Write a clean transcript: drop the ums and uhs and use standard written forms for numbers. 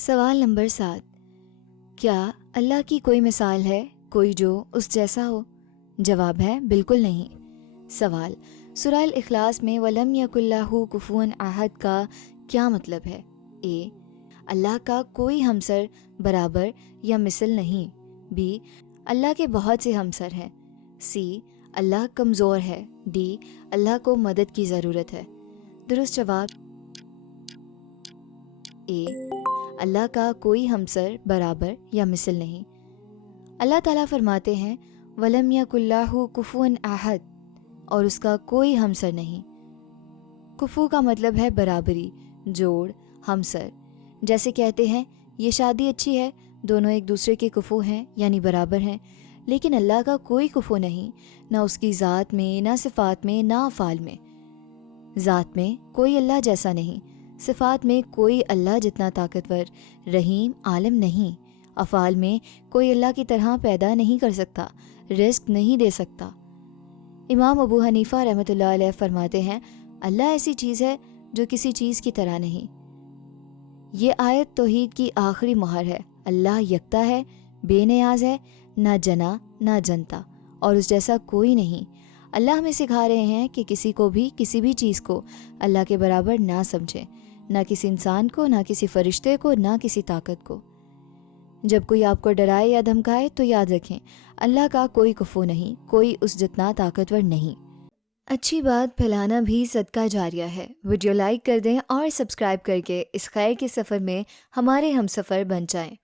سوال نمبر 7، کیا اللہ کی کوئی مثال ہے، کوئی جو اس جیسا ہو؟ جواب ہے بالکل نہیں۔ سوال، سورہ الاخلاص میں وَلَمْ يَكُنْ لَهُ كُفُوًا أَحَدٌ کا کیا مطلب ہے؟ اے، اللہ کا کوئی ہمسر، برابر یا مثل نہیں۔ بی، اللہ کے بہت سے ہمسر ہیں۔ سی، اللہ کمزور ہے۔ ڈی، اللہ کو مدد کی ضرورت ہے۔ درست جواب اے، اللہ کا کوئی ہمسر، برابر یا مثل نہیں۔ اللہ تعالیٰ فرماتے ہیں وَلَمْ يَكُنْ لَهُ كُفُوًا أَحَدٌ، اور اس کا کوئی ہمسر نہیں۔ کفو کا مطلب ہے برابری، جوڑ، ہمسر۔ جیسے کہتے ہیں یہ شادی اچھی ہے، دونوں ایک دوسرے کے کفو ہیں یعنی برابر ہیں، لیکن اللہ کا کوئی کفو نہیں، نہ اس کی ذات میں، نہ صفات میں، نہ افعال میں۔ ذات میں کوئی اللہ جیسا نہیں، صفات میں کوئی اللہ جتنا طاقتور، رحیم، عالم نہیں، افعال میں کوئی اللہ کی طرح پیدا نہیں کر سکتا، رزق نہیں دے سکتا۔ امام ابو حنیفہ رحمۃ اللہ علیہ فرماتے ہیں اللہ ایسی چیز ہے جو کسی چیز کی طرح نہیں۔ یہ آیت توحید کی آخری مہر ہے۔ اللہ یکتا ہے، بے نیاز ہے، نہ جنا نہ جنتا، اور اس جیسا کوئی نہیں۔ اللہ ہمیں سکھا رہے ہیں کہ کسی کو بھی، کسی بھی چیز کو اللہ کے برابر نہ سمجھیں، نہ کسی انسان کو، نہ کسی فرشتے کو، نہ کسی طاقت کو۔ جب کوئی آپ کو ڈرائے یا دھمکائے تو یاد رکھیں اللہ کا کوئی کفو نہیں، کوئی اس جتنا طاقتور نہیں۔ اچھی بات پھیلانا بھی صدقہ جاریہ ہے۔ ویڈیو لائک کر دیں اور سبسکرائب کر کے اس خیر کے سفر میں ہمارے ہم سفر بن جائیں۔